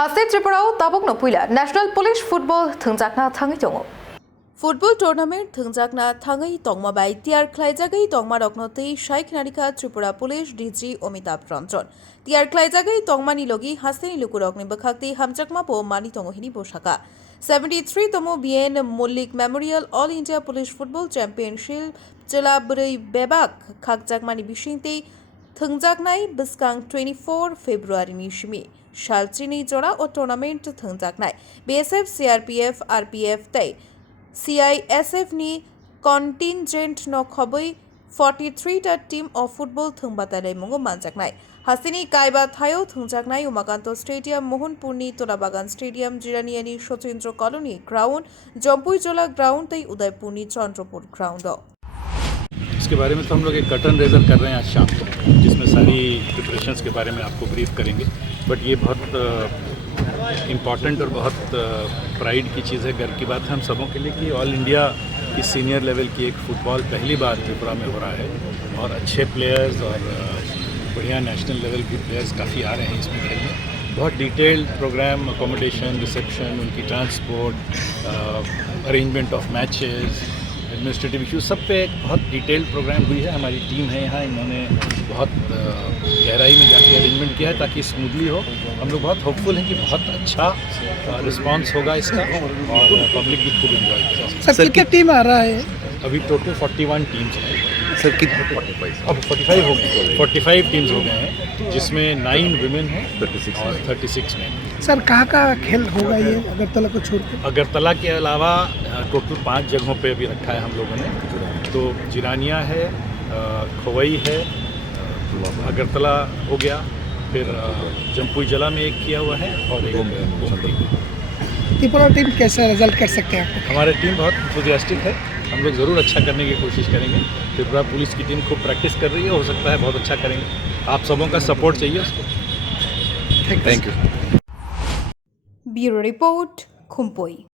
हासे त्रिपुराव ताबकनो पुइला national police football थंजाकना थाङै दङ। Football tournament थंजाकना थाङै तंमाबाय तियार ख्लाइजागै तंमारकनो तै साइखनारिका त्रिपुरा पुलिस डीजी अमिताभ रंजन तियार ख्लाइजागै तंमानी लोगी हासेनि लुकुरकनि बखाक्ति हामजाकमा पो मानी तंगहिनी बोसाका 73 तमो BN Mallick memorial all India police football championship जिला ब्रै बेबाक खाकजाकमानी बिसिंतै थंजाकनाय बिस्कां 24 फेब्रुआरिनि सिमि शालचिनी जोड़ा और टूर्नामेंट थंजाकनाय बीएसएफ सीआरपीएफ आरपीएफ तै सीआईएसएफ नि कॉन्टिनजेंट नो खबै 43 टा टीम ऑफ फुटबल थंबाताले मुंगो मानजाकनाय हासिनी कायबा थायो थंजाकनाय उमाकांत स्टेडियम मोहनपुरनी तोराबागान स्टेडियम जिरानियानी Sachindra colony ground Jampuijala ground तै उदयपुरनी चंद्रपुर ग्राउंड। इसके बारे में तो हम लोग एक कर्टन रेजर कर रहे हैं आज शाम को, जिसमें सारी प्रिपरेशंस के बारे में आपको ब्रीफ करेंगे। बट ये बहुत इम्पॉर्टेंट और बहुत प्राइड की चीज़ है, गर्व की बात है हम सबों के लिए कि ऑल इंडिया की सीनियर लेवल की एक फ़ुटबॉल पहली बार त्रिपुरा में हो रहा है और अच्छे प्लेयर्स और बढ़िया नेशनल लेवल के प्लेयर्स काफ़ी आ रहे हैं इसमें खेलने। बहुत डिटेल्ड प्रोग्राम, अकोमोडेशन, रिसेप्शन, उनकी transport, arrangement of matches, administrative issues, सब पे एक बहुत डिटेल्ड प्रोग्राम हुई है। हमारी टीम है यहाँ, इन्होंने बहुत गहराई में जाके अरेंजमेंट किया है ताकि स्मूथली हो। हम लोग बहुत होपफुल हैं कि बहुत अच्छा रिस्पांस होगा इसका और पब्लिक भी खूब एंजॉय करेगा। सर कितनी टीम आ रहा है? अभी टोटल 41 टीम्स हैं सर कितने? अब 45 हो गए, 45 टीम्स हो गए हैं, जिसमें 9 विमेन हैं और 36 में। सर कहाँ खेल होगा ये अगरतला को छोड़ के? अगरतला के अलावा टोटल 5 जगहों पे अभी रखा है हम लोगों ने। तो जिरानिया है, खोवई है, अगरतला हो गया, फिर जम्पुईजला में एक किया हुआ है और एक गोमती। त्रिपुरा टीम कैसा रिजल्ट कर सकते हैं आपको? हमारी टीम बहुत एंथुसियास्टिक है, हम लोग ज़रूर अच्छा करने की कोशिश करेंगे। त्रिपुरा पुलिस की टीम खूब प्रैक्टिस कर रही है, हो सकता है बहुत अच्छा करेंगे। आप सबों का सपोर्ट चाहिए उसको। Thank you. Bureau report खुम्पोई।